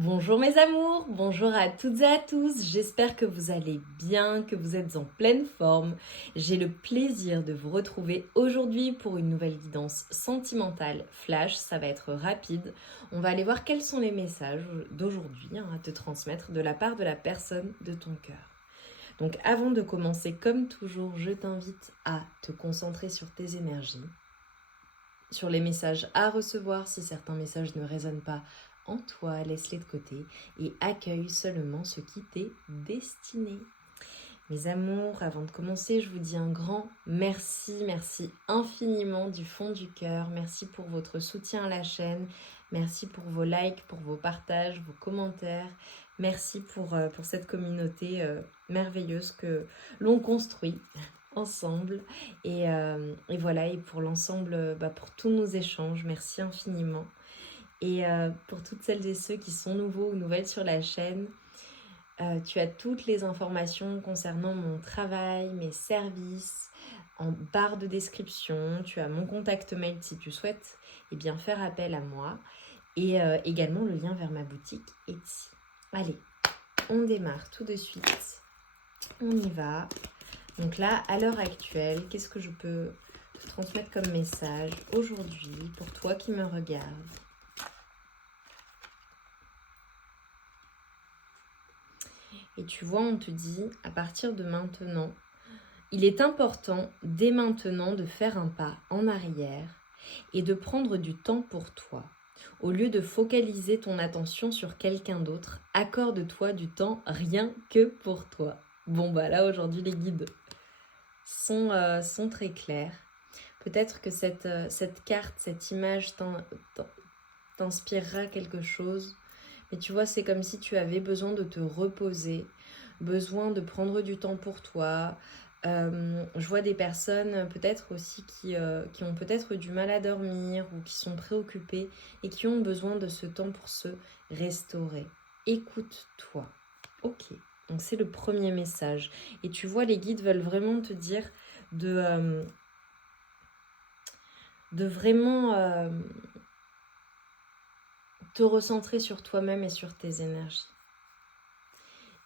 Bonjour mes amours, bonjour à toutes et à tous, j'espère que vous allez bien, que vous êtes en pleine forme. J'ai le plaisir de vous retrouver aujourd'hui pour une nouvelle guidance sentimentale flash, ça va être rapide. On va aller voir quels sont les messages d'aujourd'hui à te transmettre de la part de la personne de ton cœur. Donc avant de commencer, comme toujours, je t'invite à te concentrer sur tes énergies, sur les messages à recevoir si certains messages ne résonnent pas en toi, laisse-les de côté et accueille seulement ce qui t'est destiné. Mes amours, avant de commencer, je vous dis un grand merci, merci infiniment du fond du cœur. Merci pour votre soutien à la chaîne, merci pour vos likes, pour vos partages, vos commentaires. Merci pour cette communauté merveilleuse que l'on construit ensemble. Et voilà, et pour l'ensemble, pour tous nos échanges, merci infiniment. Et pour toutes celles et ceux qui sont nouveaux ou nouvelles sur la chaîne, tu as toutes les informations concernant mon travail, mes services en barre de description. Tu as mon contact mail si tu souhaites faire appel à moi. Et également le lien vers ma boutique Etsy. Allez, on démarre tout de suite. On y va. Donc là, à l'heure actuelle, qu'est-ce que je peux te transmettre comme message aujourd'hui pour toi qui me regardes ? Et tu vois, on te dit, à partir de maintenant, il est important dès maintenant de faire un pas en arrière et de prendre du temps pour toi. Au lieu de focaliser ton attention sur quelqu'un d'autre, accorde-toi du temps rien que pour toi. Bon bah là aujourd'hui les guides sont très clairs. Peut-être que cette carte, cette image t'inspirera quelque chose. Mais tu vois, c'est comme si tu avais besoin de te reposer, besoin de prendre du temps pour toi. Je vois des personnes peut-être aussi qui ont peut-être du mal à dormir ou qui sont préoccupées et qui ont besoin de ce temps pour se restaurer. Écoute-toi. Ok, donc c'est le premier message. Et tu vois, les guides veulent vraiment te dire de vraiment te recentrer sur toi-même et sur tes énergies.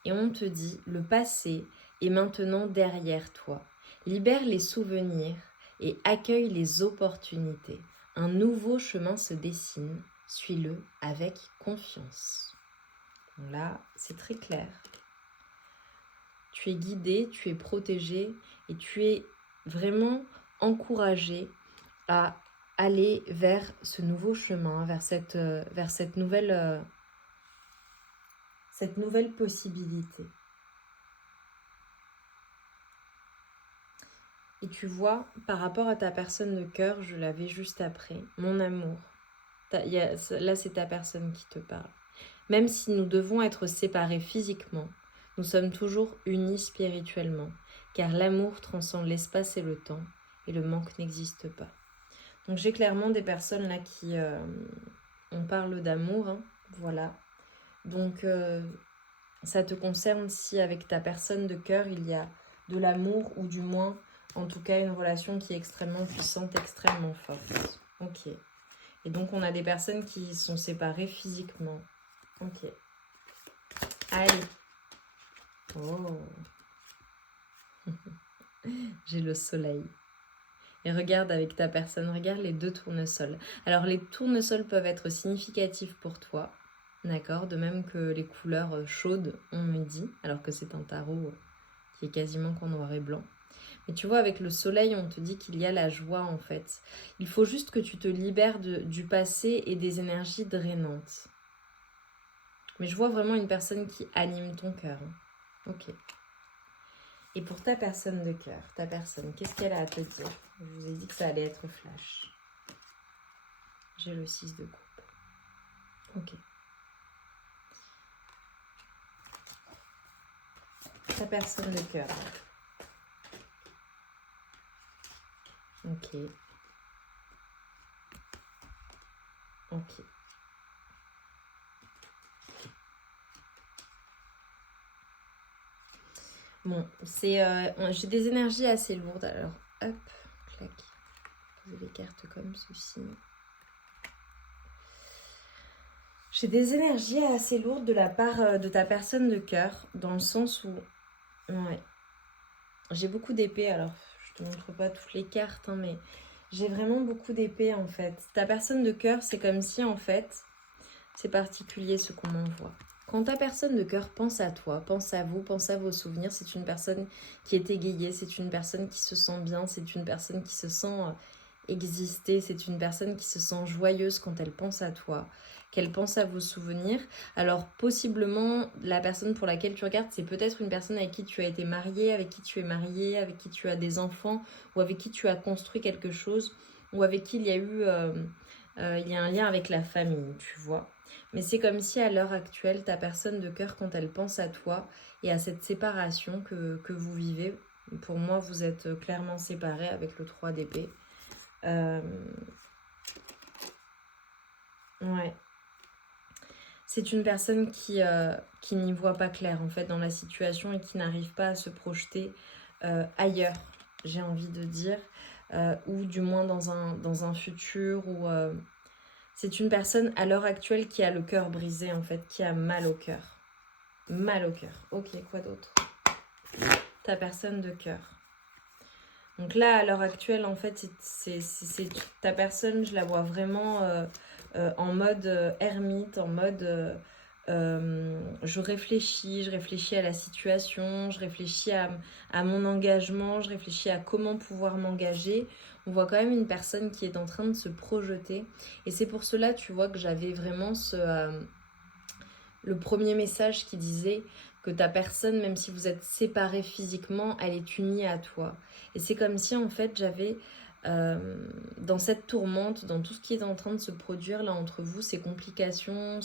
Et on te dit, le passé est maintenant derrière toi. Libère les souvenirs et accueille les opportunités. Un nouveau chemin se dessine, suis-le avec confiance. Là, c'est très clair. Tu es guidé, tu es protégé et tu es vraiment encouragé à aller vers ce nouveau chemin, vers cette nouvelle possibilité. Et tu vois, par rapport à ta personne de cœur, je l'avais juste après, mon amour. Là, c'est ta personne qui te parle. Même si nous devons être séparés physiquement, nous sommes toujours unis spirituellement, car l'amour transcende l'espace et le temps, et le manque n'existe pas. Donc j'ai clairement des personnes là qui... on parle d'amour, hein, voilà. Donc ça te concerne si avec ta personne de cœur, il y a de l'amour ou du moins, en tout cas, une relation qui est extrêmement puissante, extrêmement forte. Ok. Et donc on a des personnes qui sont séparées physiquement. Ok. Allez. Oh. J'ai le soleil. Et regarde avec ta personne, regarde les deux tournesols. Alors les tournesols peuvent être significatifs pour toi, d'accord ? De même que les couleurs chaudes, on me dit, alors que c'est un tarot qui est quasiment qu'en noir et blanc. Mais tu vois, avec le soleil, on te dit qu'il y a la joie en fait. Il faut juste que tu te libères du passé et des énergies drainantes. Mais je vois vraiment une personne qui anime ton cœur. Ok. Et pour ta personne de cœur, ta personne, qu'est-ce qu'elle a à te dire ? Je vous ai dit que ça allait être flash. J'ai le 6 de coupe. Ok. Ta personne de cœur. Ok. Ok. Bon, j'ai des énergies assez lourdes, alors hop, clac. Poser les cartes comme ceci. J'ai des énergies assez lourdes de la part de ta personne de cœur, dans le sens où... Ouais. J'ai beaucoup d'épées, alors je te montre pas toutes les cartes, hein, mais j'ai vraiment beaucoup d'épées en fait. Ta personne de cœur, c'est comme si en fait, c'est particulier ce qu'on m'envoie. Quand ta personne de cœur pense à toi, pense à vous, pense à vos souvenirs, c'est une personne qui est égayée, c'est une personne qui se sent bien, c'est une personne qui se sent exister, c'est une personne qui se sent joyeuse quand elle pense à toi, qu'elle pense à vos souvenirs. Alors possiblement, la personne pour laquelle tu regardes, c'est peut-être une personne avec qui tu as été marié, avec qui tu es marié, avec qui tu as des enfants, ou avec qui tu as construit quelque chose, ou avec qui il y a eu il y a un lien avec la famille, tu vois. Mais c'est comme si à l'heure actuelle, ta personne de cœur, quand elle pense à toi et à cette séparation que vous vivez, pour moi, vous êtes clairement séparés avec le 3 d'épée. Ouais. C'est une personne qui n'y voit pas clair en fait dans la situation et qui n'arrive pas à se projeter ailleurs, j'ai envie de dire, ou du moins dans un futur où c'est une personne à l'heure actuelle qui a le cœur brisé en fait, qui a mal au cœur. Mal au cœur. Ok, quoi d'autre? Ta personne de cœur. Donc là, à l'heure actuelle, en fait, c'est ta personne, je la vois vraiment en mode ermite, en mode je réfléchis à la situation, je réfléchis à mon engagement, je réfléchis à comment pouvoir m'engager. On voit quand même une personne qui est en train de se projeter. Et c'est pour cela, tu vois, que j'avais vraiment le premier message qui disait que ta personne, même si vous êtes séparés physiquement, elle est unie à toi. Et c'est comme si en fait j'avais dans cette tourmente, dans tout ce qui est en train de se produire là entre vous, ces complications,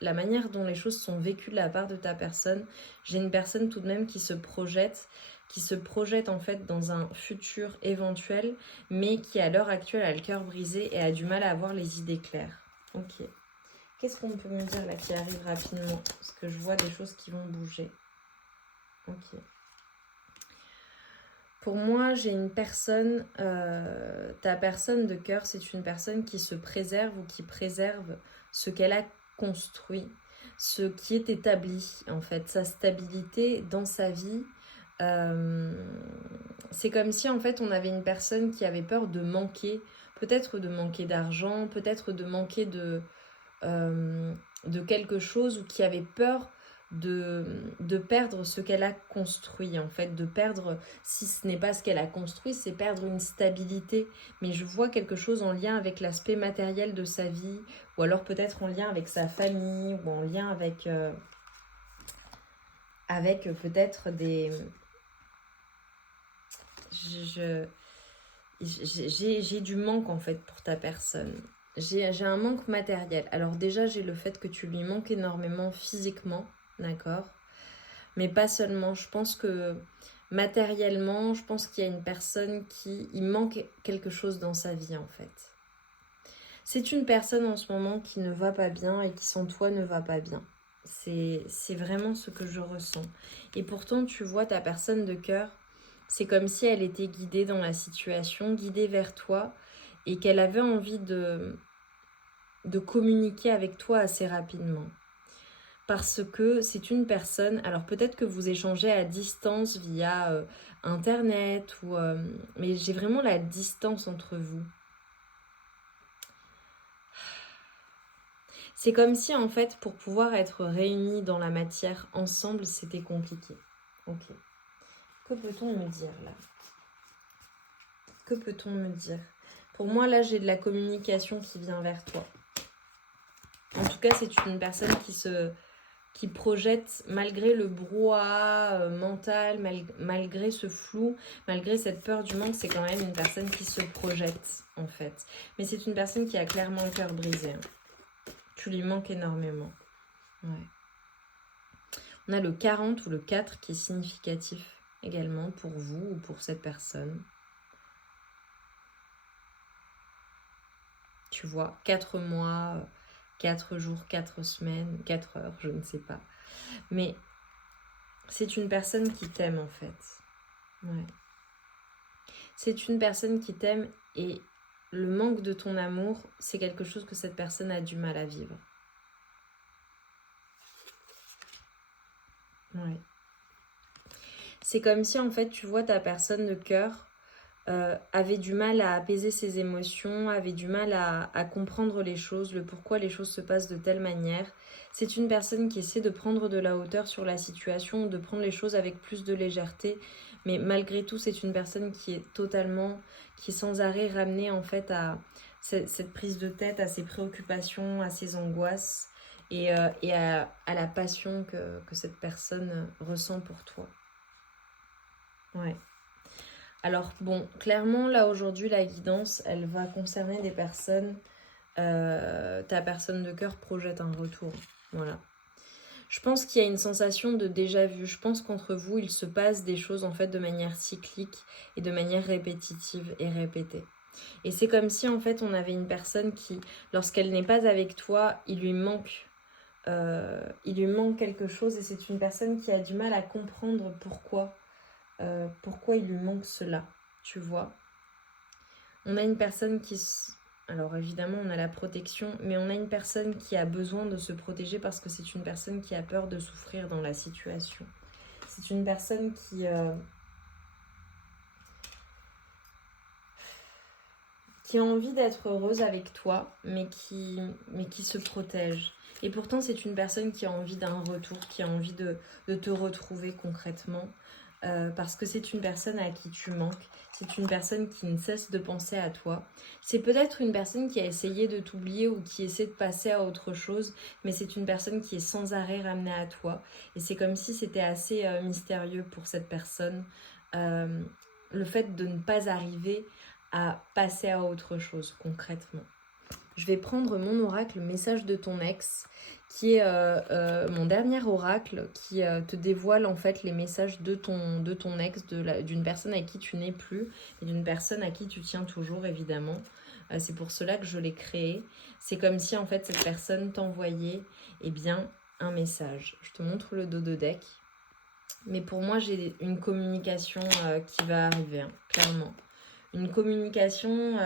la manière dont les choses sont vécues de la part de ta personne, j'ai une personne tout de même qui se projette en fait dans un futur éventuel, mais qui à l'heure actuelle a le cœur brisé et a du mal à avoir les idées claires. Ok. Qu'est-ce qu'on peut me dire là qui arrive rapidement? Parce que je vois des choses qui vont bouger. Ok. Pour moi, j'ai une personne, ta personne de cœur, c'est une personne qui se préserve ou qui préserve ce qu'elle a construit, ce qui est établi en fait, sa stabilité dans sa vie. C'est comme si en fait on avait une personne qui avait peur de manquer, peut-être de manquer d'argent, peut-être de manquer de quelque chose ou qui avait peur de perdre ce qu'elle a construit en fait, de perdre, si ce n'est pas ce qu'elle a construit, c'est perdre une stabilité. Mais je vois quelque chose en lien avec l'aspect matériel de sa vie, ou alors peut-être en lien avec sa famille, ou en lien avec peut-être des... J'ai du manque en fait pour ta personne. J'ai un manque matériel. Alors déjà, j'ai le fait que tu lui manques énormément physiquement, d'accord? Mais pas seulement. Je pense que matériellement, je pense qu'il y a une personne il manque quelque chose dans sa vie en fait. C'est une personne en ce moment qui ne va pas bien et qui sans toi ne va pas bien. C'est vraiment ce que je ressens. Et pourtant, tu vois, ta personne de cœur, c'est comme si elle était guidée dans la situation, guidée vers toi, et qu'elle avait envie de communiquer avec toi assez rapidement. Parce que c'est une personne, alors peut-être que vous échangez à distance via Internet, mais j'ai vraiment la distance entre vous. C'est comme si en fait pour pouvoir être réunis dans la matière ensemble, c'était compliqué. Ok. Que peut-on me dire là? Que peut-on me dire? Pour moi là, j'ai de la communication qui vient vers toi. En tout cas, c'est une personne qui projette malgré le brouhaha mental, malgré ce flou, malgré cette peur du manque, c'est quand même une personne qui se projette en fait. Mais c'est une personne qui a clairement le cœur brisé. Tu lui manques énormément. Ouais. On a le 40 ou le 4 qui est significatif également pour vous ou pour cette personne. Tu vois, 4 mois, 4 jours, 4 semaines, 4 heures, je ne sais pas. Mais c'est une personne qui t'aime en fait. Ouais. C'est une personne qui t'aime et le manque de ton amour, c'est quelque chose que cette personne a du mal à vivre. Ouais. C'est comme si en fait tu vois ta personne de cœur avait du mal à apaiser ses émotions, avait du mal à comprendre les choses, le pourquoi les choses se passent de telle manière. C'est une personne qui essaie de prendre de la hauteur sur la situation, de prendre les choses avec plus de légèreté, mais malgré tout c'est une personne qui est sans arrêt ramenée en fait à cette prise de tête, à ses préoccupations, à ses angoisses et à la passion que cette personne ressent pour toi. Ouais. Alors bon, clairement là aujourd'hui la guidance elle va concerner des personnes, ta personne de cœur projette un retour, voilà. Je pense qu'il y a une sensation de déjà vu, je pense qu'entre vous il se passe des choses en fait de manière cyclique et de manière répétitive et répétée. Et c'est comme si en fait on avait une personne qui, lorsqu'elle n'est pas avec toi, il lui manque quelque chose et c'est une personne qui a du mal à comprendre pourquoi il lui manque cela, tu vois. On a une personne alors évidemment on a la protection, mais on a une personne qui a besoin de se protéger parce que c'est une personne qui a peur de souffrir dans la situation. C'est une personne qui a envie d'être heureuse avec toi, mais qui se protège. Et pourtant c'est une personne qui a envie d'un retour, qui a envie de te retrouver concrètement. Parce que c'est une personne à qui tu manques, c'est une personne qui ne cesse de penser à toi. C'est peut-être une personne qui a essayé de t'oublier ou qui essaie de passer à autre chose, mais c'est une personne qui est sans arrêt ramenée à toi. Et c'est comme si c'était assez mystérieux pour cette personne, le fait de ne pas arriver à passer à autre chose concrètement. Je vais prendre mon oracle, message de ton ex, qui est mon dernier oracle, qui te dévoile en fait les messages de ton ex, d'une personne à qui tu n'es plus, et d'une personne à qui tu tiens toujours évidemment. C'est pour cela que je l'ai créé. C'est comme si en fait cette personne t'envoyait un message. Je te montre le dos de deck. Mais pour moi j'ai une communication qui va arriver, hein, clairement. Une communication...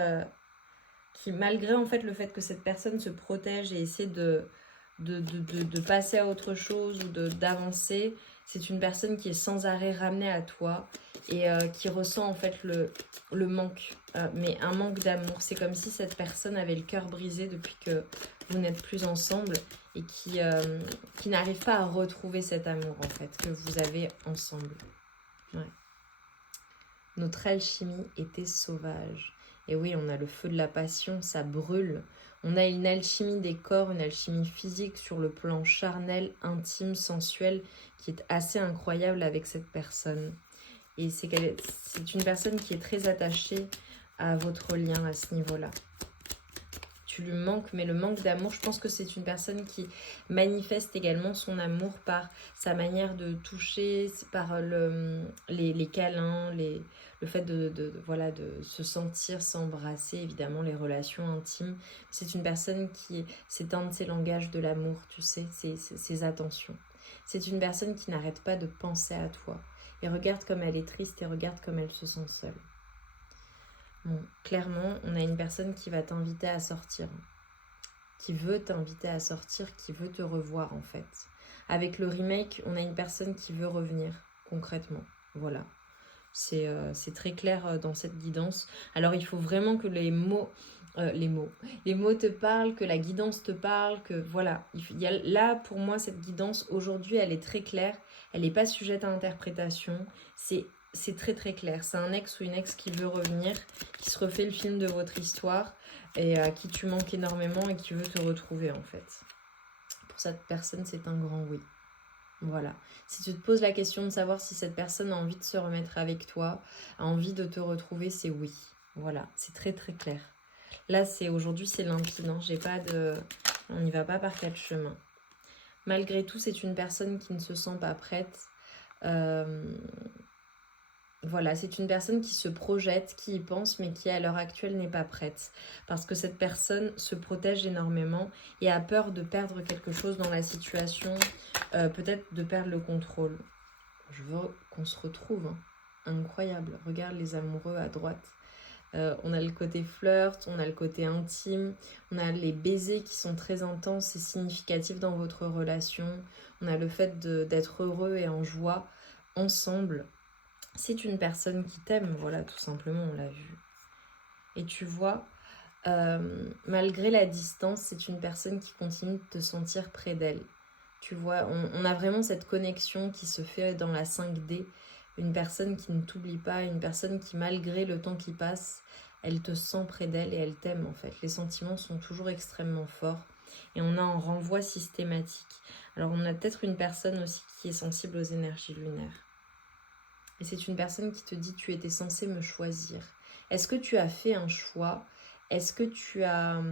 qui malgré en fait le fait que cette personne se protège et essaie de passer à autre chose ou d'avancer, c'est une personne qui est sans arrêt ramenée à toi et qui ressent en fait le manque, mais un manque d'amour. C'est comme si cette personne avait le cœur brisé depuis que vous n'êtes plus ensemble et qui n'arrive pas à retrouver cet amour en fait que vous avez ensemble. Ouais. Notre alchimie était sauvage. Et oui, on a le feu de la passion, ça brûle. On a une alchimie des corps, une alchimie physique sur le plan charnel, intime, sensuel, qui est assez incroyable avec cette personne. Et c'est une personne qui est très attachée à votre lien à ce niveau-là. Tu lui manques, mais le manque d'amour, je pense que c'est une personne qui manifeste également son amour par sa manière de toucher, par les câlins, le fait de se sentir, s'embrasser, évidemment les relations intimes. C'est une personne c'est un de ses langages de l'amour, tu sais, ses attentions. C'est une personne qui n'arrête pas de penser à toi. Et regarde comme elle est triste et regarde comme elle se sent seule. Bon, clairement, on a une personne qui va t'inviter à sortir, qui veut t'inviter à sortir, qui veut te revoir en fait. Avec le remake, on a une personne qui veut revenir concrètement. Voilà, c'est très clair dans cette guidance. Alors il faut vraiment que les mots te parlent, que la guidance te parle, que voilà. Là, pour moi, cette guidance, aujourd'hui, elle est très claire. Elle n'est pas sujette à interprétation. C'est très très clair. C'est un ex ou une ex qui veut revenir, qui se refait le film de votre histoire et à qui tu manques énormément et qui veut te retrouver en fait. Pour cette personne, c'est un grand oui. Voilà. Si tu te poses la question de savoir si cette personne a envie de se remettre avec toi, a envie de te retrouver, c'est oui. Voilà, c'est très très clair. Là, aujourd'hui, c'est limpide. Hein. On n'y va pas par quatre chemins. Malgré tout, c'est une personne qui ne se sent pas prête. Voilà, c'est une personne qui se projette, qui y pense, mais qui à l'heure actuelle n'est pas prête. Parce que cette personne se protège énormément et a peur de perdre quelque chose dans la situation, peut-être de perdre le contrôle. Je veux qu'on se retrouve, hein. Incroyable. Regarde les amoureux à droite. On a le côté flirt, on a le côté intime, on a les baisers qui sont très intenses et significatifs dans votre relation. On a le fait d'être heureux et en joie ensemble. C'est une personne qui t'aime, voilà, tout simplement, on l'a vu. Et tu vois, malgré la distance, c'est une personne qui continue de te sentir près d'elle. Tu vois, on a vraiment cette connexion qui se fait dans la 5D. Une personne qui ne t'oublie pas, une personne qui, malgré le temps qui passe, elle te sent près d'elle et elle t'aime en fait. Les sentiments sont toujours extrêmement forts et on a un renvoi systématique. Alors on a peut-être une personne aussi qui est sensible aux énergies lunaires. Et c'est une personne qui te dit tu étais censé me choisir. Est-ce que tu as fait un choix? Est-ce que tu as...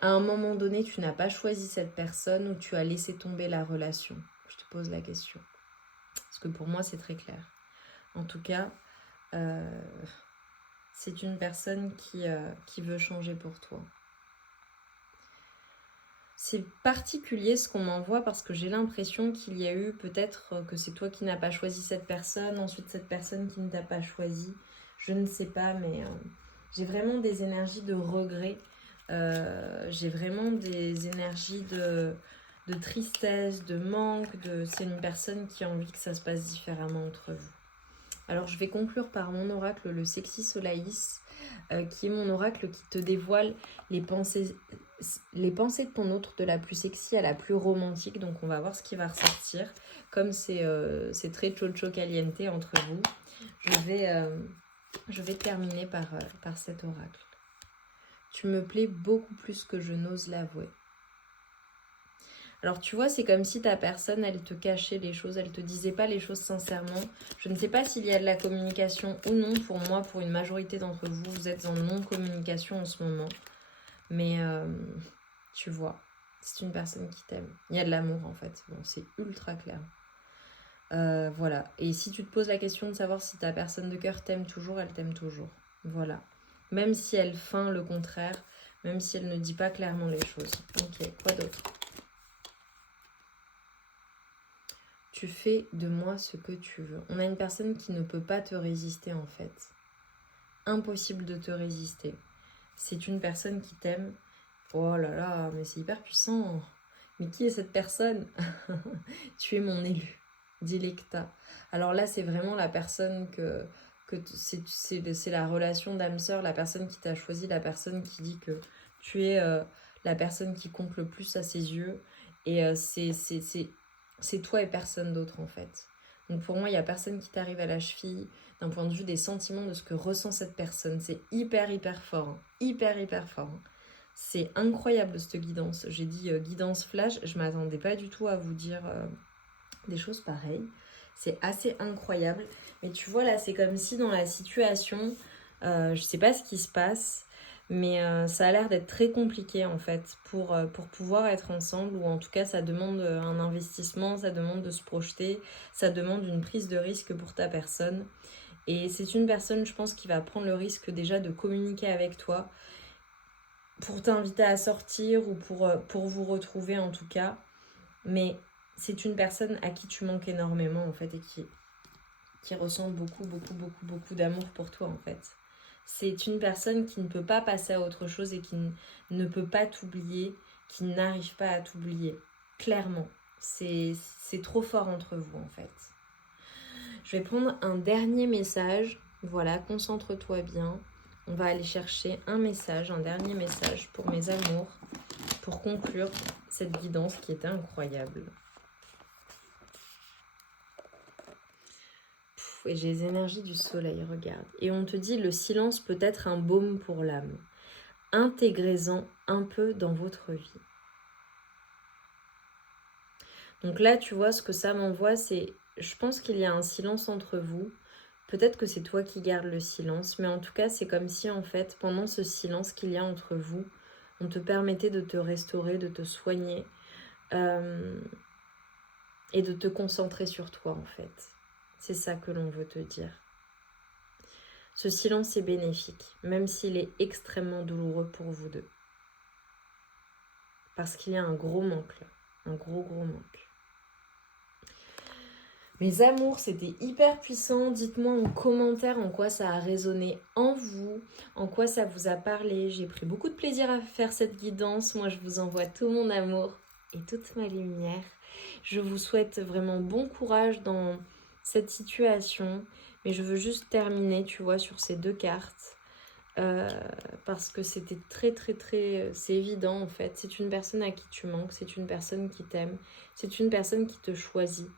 à un moment donné, tu n'as pas choisi cette personne ou tu as laissé tomber la relation? Je te pose la question. Parce que pour moi, c'est très clair. En tout cas, c'est une personne qui veut changer pour toi. C'est particulier ce qu'on m'envoie parce que j'ai l'impression qu'il y a eu peut-être que c'est toi qui n'as pas choisi cette personne, ensuite cette personne qui ne t'a pas choisi. Je ne sais pas, mais j'ai vraiment des énergies de regret. J'ai vraiment des énergies de tristesse, de manque. C'est une personne qui a envie que ça se passe différemment entre vous. Alors je vais conclure par mon oracle, le Sexy Solaïs, qui est mon oracle qui te dévoile les pensées de ton autre de la plus sexy à la plus romantique. Donc on va voir ce qui va ressortir. Comme c'est très chocho caliente entre vous, je vais terminer par cet oracle. Tu me plais beaucoup plus que je n'ose l'avouer. Alors tu vois, c'est comme si ta personne, elle te cachait les choses, elle te disait pas les choses sincèrement. Je ne sais pas s'il y a de la communication ou non. Pour moi, pour une majorité d'entre vous, vous êtes en non-communication en ce moment. Mais tu vois, c'est une personne qui t'aime. Il y a de l'amour en fait. Bon, c'est ultra clair. Voilà. Et si tu te poses la question de savoir si ta personne de cœur t'aime toujours, elle t'aime toujours. Voilà. Même si elle feint le contraire, même si elle ne dit pas clairement les choses. Ok, quoi d'autre? Tu fais de moi ce que tu veux. On a une personne qui ne peut pas te résister en fait. Impossible de te résister. C'est une personne qui t'aime. Oh là là, mais c'est hyper puissant. Mais qui est cette personne? Tu es mon élu, Dilecta. Alors là, c'est vraiment la personne c'est la relation d'âme-sœur, la personne qui t'a choisi, la personne qui dit que tu es la personne qui compte le plus à ses yeux. Et c'est toi et personne d'autre en fait. Donc pour moi, il n'y a personne qui t'arrive à la cheville d'un point de vue des sentiments, de ce que ressent cette personne. C'est hyper fort. Hein. Hyper fort. Hein. C'est incroyable cette guidance. J'ai dit guidance flash, je ne m'attendais pas du tout à vous dire des choses pareilles. C'est assez incroyable. Mais tu vois là, c'est comme si dans la situation, je ne sais pas ce qui se passe, mais ça a l'air d'être très compliqué en fait pour pouvoir être ensemble, ou en tout cas ça demande un investissement, ça demande de se projeter, ça demande une prise de risque pour ta personne. Et c'est une personne, je pense, qui va prendre le risque déjà de communiquer avec toi pour t'inviter à sortir ou pour vous retrouver en tout cas. Mais c'est une personne à qui tu manques énormément en fait et qui ressent beaucoup d'amour pour toi en fait. C'est une personne qui ne peut pas passer à autre chose et qui ne peut pas t'oublier, qui n'arrive pas à t'oublier. Clairement, c'est trop fort entre vous en fait. Je vais prendre un dernier message. Voilà, concentre-toi bien. On va aller chercher un dernier message pour mes amours, pour conclure cette guidance qui était incroyable. Et j'ai les énergies du soleil, regarde. Et on te dit, le silence peut être un baume pour l'âme. Intégrez-en un peu dans votre vie. Donc là, tu vois, ce que ça m'envoie, c'est... Je pense qu'il y a un silence entre vous. Peut-être que c'est toi qui gardes le silence. Mais en tout cas, c'est comme si, en fait, pendant ce silence qu'il y a entre vous, on te permettait de te restaurer, de te soigner. Et de te concentrer sur toi, en fait. C'est ça que l'on veut te dire. Ce silence est bénéfique, même s'il est extrêmement douloureux pour vous deux. Parce qu'il y a un gros manque là, un gros manque. Mes amours, c'était hyper puissant. Dites-moi en commentaire en quoi ça a résonné en vous, en quoi ça vous a parlé. J'ai pris beaucoup de plaisir à faire cette guidance. Moi, je vous envoie tout mon amour et toute ma lumière. Je vous souhaite vraiment bon courage dans cette situation. Mais je veux juste terminer, tu vois, sur ces deux cartes. Parce que c'était très, c'est évident en fait. C'est une personne à qui tu manques, c'est une personne qui t'aime, c'est une personne qui te choisit.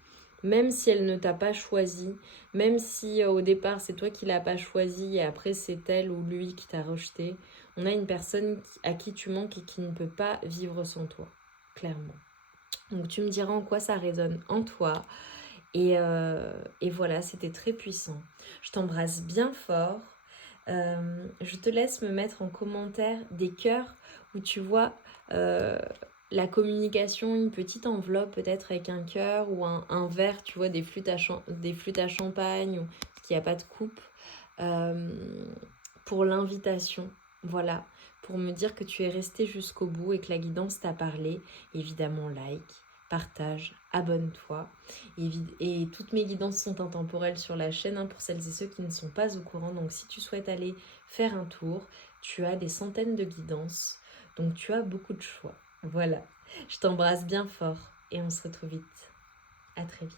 Même si elle ne t'a pas choisi, même si au départ c'est toi qui l'as pas choisi et après c'est elle ou lui qui t'a rejeté, on a une personne à qui tu manques et qui ne peut pas vivre sans toi, clairement. Donc tu me diras en quoi ça résonne en toi. Et voilà, c'était très puissant. Je t'embrasse bien fort. Je te laisse me mettre en commentaire des cœurs où tu vois la communication, une petite enveloppe peut-être avec un cœur ou un verre, tu vois, des flûtes à champagne ou qu'il n'y a pas de coupe pour l'invitation. Voilà, pour me dire que tu es resté jusqu'au bout et que la guidance t'a parlé. Évidemment, like, partage, abonne-toi. Et toutes mes guidances sont intemporelles sur la chaîne pour celles et ceux qui ne sont pas au courant. Donc si tu souhaites aller faire un tour, tu as des centaines de guidances. Donc tu as beaucoup de choix. Voilà, je t'embrasse bien fort et on se retrouve vite. À très vite.